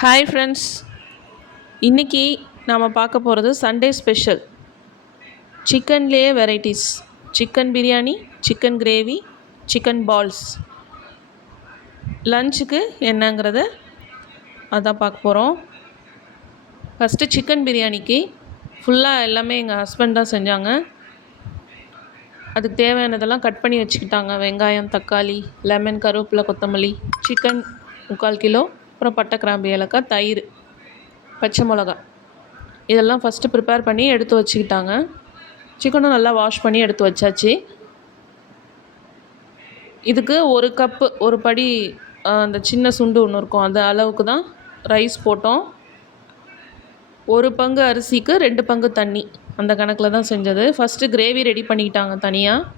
Hi friends, இன்றைக்கி நாம் பார்க்க போகிறது சண்டே ஸ்பெஷல். சிக்கன்லேயே varieties, chicken biryani, chicken gravy, chicken balls. லஞ்சுக்கு என்னங்கிறத அதான் பார்க்க போகிறோம். ஃபஸ்ட்டு சிக்கன் பிரியாணிக்கு ஃபுல்லாக எல்லாமே எங்கள் ஹஸ்பண்ட் தான் செஞ்சாங்க. அதுக்கு தேவையானதெல்லாம் கட் பண்ணி வச்சுக்கிட்டாங்க. வெங்காயம், தக்காளி, லெமன், கருவேப்பிலை, கொத்தமல்லி, சிக்கன் 3/4 கிலோ, அப்புறம் பட்டை, கிராம்பு, ஏலக்காய், தயிர், பச்சை மிளகா, இதெல்லாம் ஃபஸ்ட்டு ப்ரிப்பேர் பண்ணி எடுத்து வச்சுக்கிட்டாங்க. சிக்கனும் நல்லா வாஷ் பண்ணி எடுத்து வச்சாச்சு. இதுக்கு ஒரு கப்பு, ஒரு படி அந்த சின்ன சுண்டு ஒன்று இருக்கும், அந்த அளவுக்கு தான் ரைஸ் போட்டோம். ஒரு பங்கு அரிசிக்கு 2 பங்கு தண்ணி, அந்த கணக்கில் தான் செஞ்சது. ஃபஸ்ட்டு கிரேவி ரெடி பண்ணிக்கிட்டாங்க தனியாக.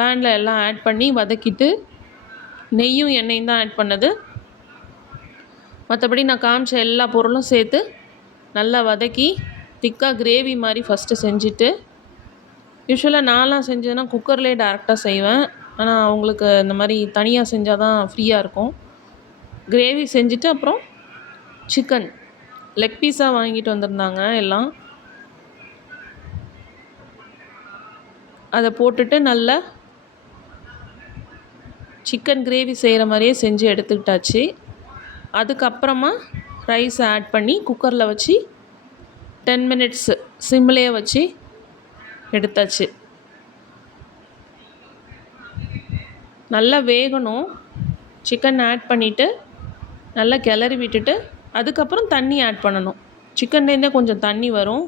பேனில் எல்லாம் ஆட் பண்ணி வதக்கிட்டு, நெய்யும் எண்ணெயும் தான் ஆட் பண்ணது. மற்றபடி நான் காமிச்ச எல்லா பொருளும் சேர்த்து நல்லா வதக்கி திக்காக கிரேவி மாதிரி ஃபஸ்ட்டு செஞ்சுட்டு, யூஸ்வலாக நான்லாம் செஞ்சதுன்னா குக்கர்லேயே டேரெக்டாக செய்வேன். ஆனால் அவங்களுக்கு இந்த மாதிரி தனியாக செஞ்சால் தான் ஃப்ரீயாக இருக்கும். கிரேவி செஞ்சுட்டு அப்புறம் சிக்கன் லெக் பீஸாக வாங்கிட்டு வந்திருந்தாங்க எல்லாம். அதை போட்டுட்டு நல்லா சிக்கன் கிரேவி செய்கிற மாதிரியே செஞ்சு எடுத்துக்கிட்டாச்சு. அதுக்கப்புறமா ரைஸை ஆட் பண்ணி குக்கரில் வச்சு 10 மினிட்ஸ் சிம்லேயே வச்சு எடுத்தாச்சு. நல்லா வேகணும். சிக்கன் ஆட் பண்ணிவிட்டு நல்லா கிளறி விட்டுட்டு அதுக்கப்புறம் தண்ணி ஆட் பண்ணணும். சிக்கன்லேருந்தே கொஞ்சம் தண்ணி வரும்.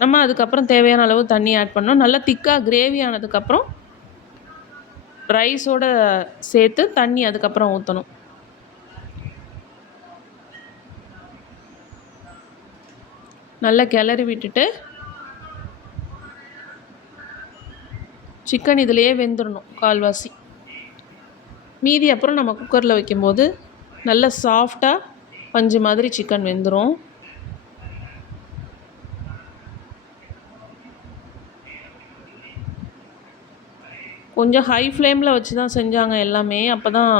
நம்ம அதுக்கப்புறம் தேவையான அளவு தண்ணி ஆட் பண்ணணும். நல்லா திக்காக கிரேவி ஆனதுக்கப்புறம் ரைஸோடு சேர்த்து தண்ணி அதுக்கப்புறம் ஊற்றணும். நல்லா கிளறி விட்டுட்டு சிக்கன் இதிலையே வெந்துடணும் கால்வாசி. மீதி அப்புறம் நம்ம குக்கரில் வைக்கும்போது நல்லா சாஃப்டாக பஞ்சு மாதிரி சிக்கன் வெந்துடும். கொஞ்சம் ஹை ஃப்ளேமில் வச்சு தான் செஞ்சாங்க எல்லாமே. அப்போ தான்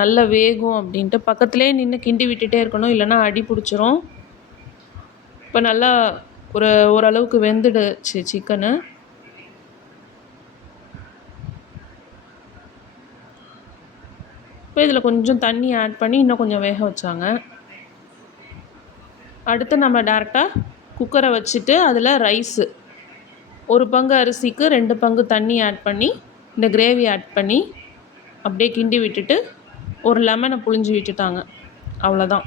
நல்லா வேகும் அப்படின்ட்டு பக்கத்துலேயே நின்று கிண்டி விட்டுட்டே இருக்கணும், இல்லைன்னா அடி பிடிச்சிரும். இப்போ நல்லா ஓரளவுக்கு வெந்துடுச்சு சிக்கனு. இப்போ இதில் கொஞ்சம் தண்ணி ஆட் பண்ணி இன்னும் கொஞ்சம் வேக வச்சாங்க. அடுத்து நம்ம டேரெக்டாக குக்கரை வச்சுட்டு அதில் ரைஸு, ஒரு பங்கு அரிசிக்கு 2 பங்கு தண்ணி ஆட் பண்ணி இந்த கிரேவி ஆட் பண்ணி அப்படியே கிண்டி விட்டுட்டு ஒரு லெமனை புழிஞ்சு விட்டுட்டாங்க. அவ்வளோதான்.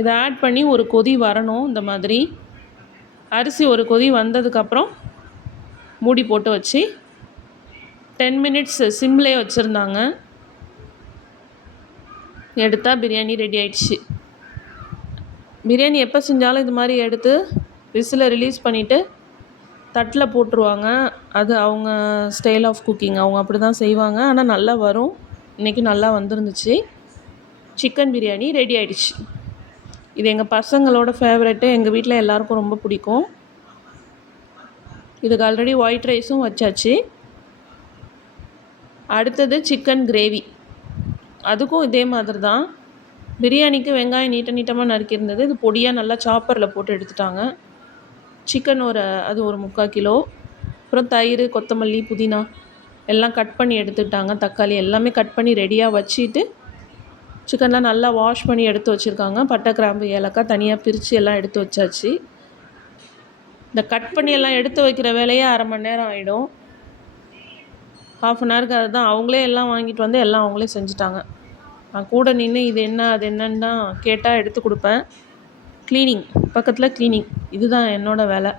இதை ஆட் பண்ணி ஒரு கொதி வரணும். இந்த மாதிரி அரிசி ஒரு கொதி வந்ததுக்கப்புறம் மூடி போட்டு வச்சு 10 மினிட்ஸ் சிம்லேயே வச்சுருந்தாங்க. எடுத்தால் பிரியாணி ரெடி ஆயிடுச்சு. பிரியாணி எப்போ செஞ்சாலும் இது மாதிரி எடுத்து விசிலை ரிலீஸ் பண்ணிவிட்டு தட்டில் போட்டுருவாங்க. அது அவங்க ஸ்டைல் ஆஃப் குக்கிங், அவங்க அப்படி தான் செய்வாங்க. ஆனால் நல்லா வரும். இன்றைக்கி நல்லா வந்துருந்துச்சு. சிக்கன் பிரியாணி ரெடி ஆகிடுச்சு. இது எங்கள் பசங்களோட ஃபேவரெட்டு. எங்கள் வீட்டில் எல்லாருக்கும் ரொம்ப பிடிக்கும். இதுக்கு ஆல்ரெடி ஒயிட் ரைஸும் வச்சாச்சு. அடுத்தது சிக்கன் கிரேவி. அதுக்கும் இதே மாதிரி தான். பிரியாணிக்கு வெங்காயம் நீட்டமாக நறுக்கியிருந்தது. இது பொடியாக நல்லா சாப்பரில் போட்டு எடுத்துட்டாங்க. சிக்கன் அது ஒரு 3/4 கிலோ. அப்புறம் தயிர், கொத்தமல்லி, புதினா எல்லாம் கட் பண்ணி எடுத்துக்கிட்டாங்க. தக்காளி எல்லாமே கட் பண்ணி ரெடியாக வச்சுட்டு சிக்கன்லாம் நல்லா வாஷ் பண்ணி எடுத்து வச்சுருக்காங்க. பட்டை, கிராம்பு, ஏலக்காய் தனியாக பிரித்து எல்லாம் எடுத்து வச்சாச்சு. இந்த கட் பண்ணி எல்லாம் எடுத்து வைக்கிற வேலையே 1/2 மணி நேரம் ஆகிடும். 1/2 அன் ஹவருக்கு அதுதான் அவங்களே எல்லாம் வாங்கிட்டு வந்து எல்லாம் அவங்களே செஞ்சுட்டாங்க. நான் கூட நின்று இது என்ன அது என்னன்னு தான் கேட்டால் எடுத்து கொடுப்பேன். க்ளீனிங், பக்கத்தில் க்ளீனிங், இதுதான் என்னோடய வேலை.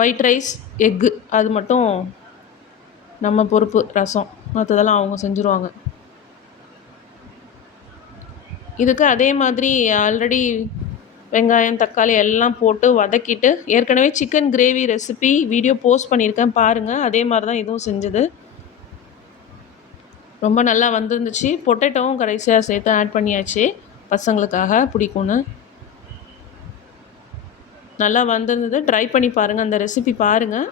ஒயிட் ரைஸ், எக்கு அது மட்டும் நம்ம பொறுப்பு. ரசம் மற்றதெல்லாம் அவங்க செஞ்சுருவாங்க. இதுக்கு அதே மாதிரி ஆல்ரெடி வெங்காயம், தக்காளி எல்லாம் போட்டு வதக்கிட்டு ஏற்கனவே chicken gravy recipe video post பண்ணியிருக்கேன், பாருங்கள். அதே மாதிரி தான் இதுவும் செஞ்சது. ரொம்ப நல்லா வந்துருந்துச்சு. பொட்டேட்டோவும் கடைசியாக சேர்த்து ஆட் பண்ணியாச்சு, பசங்களுக்காக பிடிக்கும்னு. நல்லா வந்திருந்தது. ட்ரை பண்ணி பாருங்கள், அந்த ரெசிபி பாருங்கள்.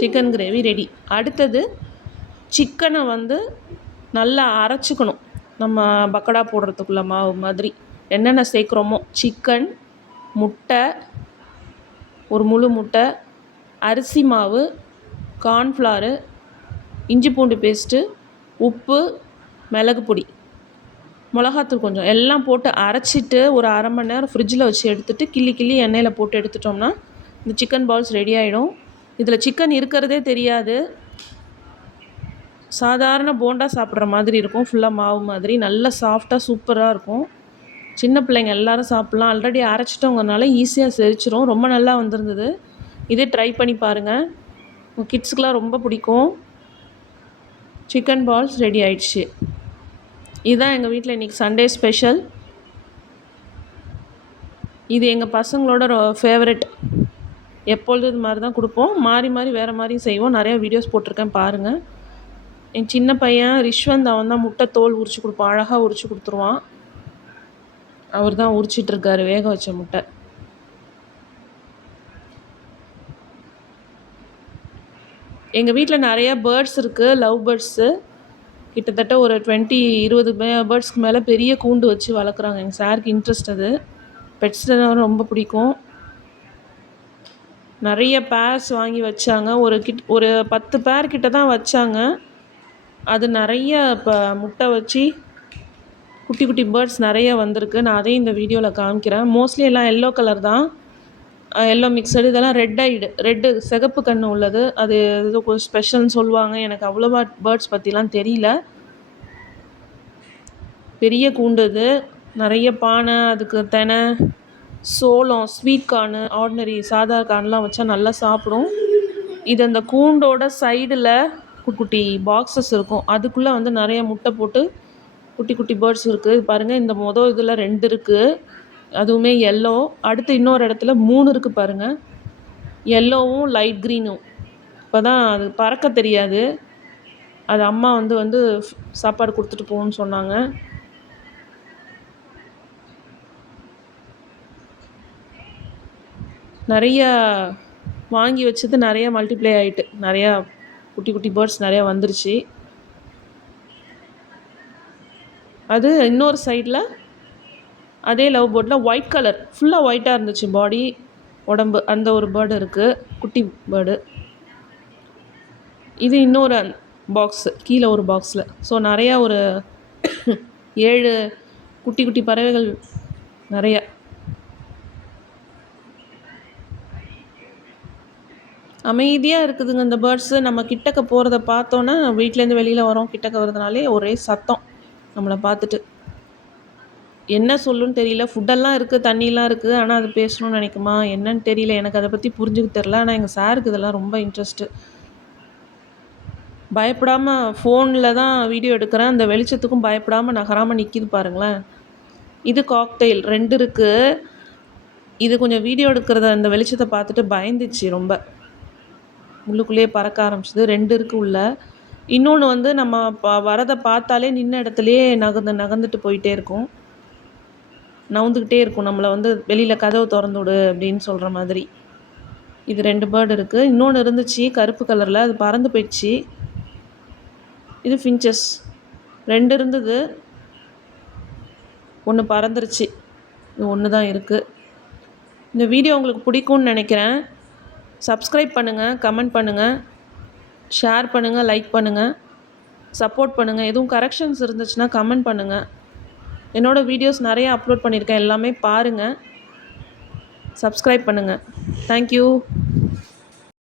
Chicken gravy ready. அடுத்தது சிக்கனை நல்லா அரைச்சிக்கணும். நம்ம பக்கோடா போடுறதுக்குள்ள மாவு மாதிரி என்னென்ன சேர்க்குறோமோ சிக்கன், முட்டை, ஒரு முழு முட்டை, அரிசி மாவு, கார்ன்ஃப்ளவரு, இஞ்சி பூண்டு பேஸ்ட்டு, உப்பு, மிளகு பொடி, மிளகாத்தூள் கொஞ்சம் எல்லாம் போட்டு அரைச்சிட்டு ஒரு அரை மணி நேரம் ஃப்ரிட்ஜில் வச்சு எடுத்துகிட்டு கிள்ளி எண்ணெயில் போட்டு எடுத்துட்டோம்னா இந்த சிக்கன் பால்ஸ் ரெடி ஆகிடும். இதில் சிக்கன் இருக்கிறதே தெரியாது. சாதாரண போண்டா சாப்பிட்ற மாதிரி இருக்கும். ஃபுல்லாக மாவு மாதிரி நல்லா சாஃப்டாக சூப்பராக இருக்கும். சின்ன பிள்ளைங்க எல்லோரும் சாப்பிட்லாம். ஆல்ரெடி அரைச்சிட்டோங்கிறனால ஈஸியாக செரிச்சிரும். ரொம்ப நல்லா வந்திருந்தது. இதே ட்ரை பண்ணி பாருங்கள். கிட்ஸுக்கெலாம் ரொம்ப பிடிக்கும். சிக்கன் பால்ஸ் ரெடி ஆயிடுச்சு. இதுதான் எங்கள் வீட்டில் இன்றைக்கி சண்டே ஸ்பெஷல். இது எங்கள் பசங்களோட ஃபேவரெட். எப்பொழுதும் இது மாதிரி தான் கொடுப்போம். மாறி வேறு மாதிரி செய்வோம். நிறையா வீடியோஸ் போட்டிருக்கேன் பாருங்கள். என் சின்ன பையன் ரிஷ்வந்த் அவன் தான் முட்டை தோல் உரித்து கொடுப்பான். அழகாக உரித்து கொடுத்துருவான். அவர் தான் உரிச்சிட்ருக்காரு வேக வச்ச முட்டை. எங்கள் வீட்டில் நிறையா பேர்ட்ஸ் இருக்குது. லவ் பேர்ட்ஸு கிட்டத்தட்ட ஒரு 20 பேர்ட்ஸ்க்கு மேலே பெரிய கூண்டு வச்சு வளர்க்குறாங்க. எங்கள் சாருக்கு இன்ட்ரெஸ்ட் அது. பெட்ஸ்னால் ரொம்ப பிடிக்கும். நிறைய பேர்ஸ் வாங்கி வச்சாங்க. ஒரு 10 பேர் கிட்ட தான் வச்சாங்க. அது நிறைய இப்போ முட்டை வச்சு குட்டி பேர்ட்ஸ் நிறைய வந்திருக்கு. நான் அதையும் இந்த வீடியோவில் காமிக்கிறேன். மோஸ்ட்லி எல்லாம் எல்லோ கலர் தான். Yellow mixed. இதெல்லாம் ரெட்டு சிகப்பு கண்ணு உள்ளது. அது ஏதோ கொஞ்சம் ஸ்பெஷல்னு சொல்லுவாங்க. எனக்கு அவ்வளோவா பேர்ட்ஸ் பற்றிலாம் தெரியல. பெரிய கூண்டு இது. நிறைய பானை, அதுக்கு தெனை, சோளம், ஸ்வீட் கார்னு, ஆர்டினரி சாதா கார்ன்லாம் வச்சா நல்லா சாப்பிடும். இது அந்த கூண்டோட சைடில் குட்டி பாக்ஸஸ் இருக்கும். அதுக்குள்ளே வந்து நிறைய முட்டை போட்டு குட்டி பேர்ட்ஸ் இருக்குது. பாருங்கள், இந்த இதில் 2 இருக்குது. அதுவுமே எல்லோ. அடுத்து இன்னொரு இடத்துல 3 இருக்குது பாருங்கள். எல்லோவும் லைட் க்ரீனும். இப்போ தான் அது பறக்க தெரியாது. அது அம்மா வந்து சாப்பாடு கொடுத்துட்டு போகணுன்னு சொன்னாங்க. நிறையா வாங்கி வச்சது நிறையா மல்டிப்ளை ஆகிட்டு நிறையா குட்டி பேர்ட்ஸ் நிறையா வந்துருச்சு. அது இன்னொரு சைடில் அதே லவ் பேர்டில் ஒயிட் கலர் ஃபுல்லாக ஒயிட்டாக இருந்துச்சு பாடி உடம்பு. அந்த ஒரு பேர்டு இருக்குது, குட்டி பேர்டு. இது இன்னொரு பாக்ஸு, கீழே ஒரு பாக்ஸில். ஸோ நிறையா ஒரு 7 குட்டி பறவைகள் நிறைய. அமைதியாக இருக்குதுங்க இந்த பேர்ட்ஸு. நம்ம கிட்டக்க போகிறத பார்த்தோன்னா வீட்டிலேருந்து வெளியில் வரோம். கிட்டக்க வரதுனாலே ஒரே சத்தம் நம்மளை பார்த்துட்டு. என்ன சொல்லுன்னு தெரியல. ஃபுட்டெல்லாம் இருக்குது, தண்ணியெலாம் இருக்குது. ஆனால் அது பேசணும்னு நினைக்குமா என்னன்னு தெரியல. எனக்கு அதை பற்றி புரிஞ்சுக்க தெரில. ஆனால் எங்கள் சாருக்கு இதெல்லாம் ரொம்ப இன்ட்ரெஸ்ட்டு. பயப்படாமல் ஃபோனில் தான் வீடியோ எடுக்கிறேன். அந்த வெளிச்சத்துக்கும் பயப்படாமல் நகராமல் நிற்கிது பாருங்களேன். இது காக்டெயில் 2 இருக்குது. இது கொஞ்சம் வீடியோ எடுக்கிறத அந்த வெளிச்சத்தை பார்த்துட்டு பயந்துச்சு ரொம்ப. உள்ளுக்குள்ளேயே பறக்க ஆரம்பிச்சிது. 2 இருக்குது உள்ள. இன்னொன்று வந்து நம்ம வரதை பார்த்தாலே நின்ன இடத்துலையே நகர்ந்துட்டு போயிட்டே இருக்கும். நவுந்துக்கிட்டே இருக்கும். நம்மளை வந்து வெளியில் கதவு திறந்து விடு அப்படின்னு சொல்கிற மாதிரி. இது 2 பேர்டு இருக்குது. இன்னொன்று இருந்துச்சு கருப்பு கலரில், அது பறந்து போயிடுச்சு. இது ஃபின்ச்சஸ் 2 இருந்தது. 1 பறந்துருச்சு. இது 1 தான் இருக்குது. இந்த வீடியோ உங்களுக்கு பிடிக்கும்னு நினைக்கிறேன். சப்ஸ்கிரைப் பண்ணுங்கள், கமெண்ட் பண்ணுங்கள், ஷேர் பண்ணுங்கள், லைக் பண்ணுங்கள், சப்போர்ட் பண்ணுங்கள். எதுவும் கரெக்ஷன்ஸ் இருந்துச்சுன்னா கமெண்ட் பண்ணுங்கள். என்னோடய வீடியோஸ் நிறையா அப்லோட் பண்ணியிருக்கேன். எல்லாமே பாருங்கள். சப்ஸ்கிரைப் பண்ணுங்கள். தேங்க்யூ.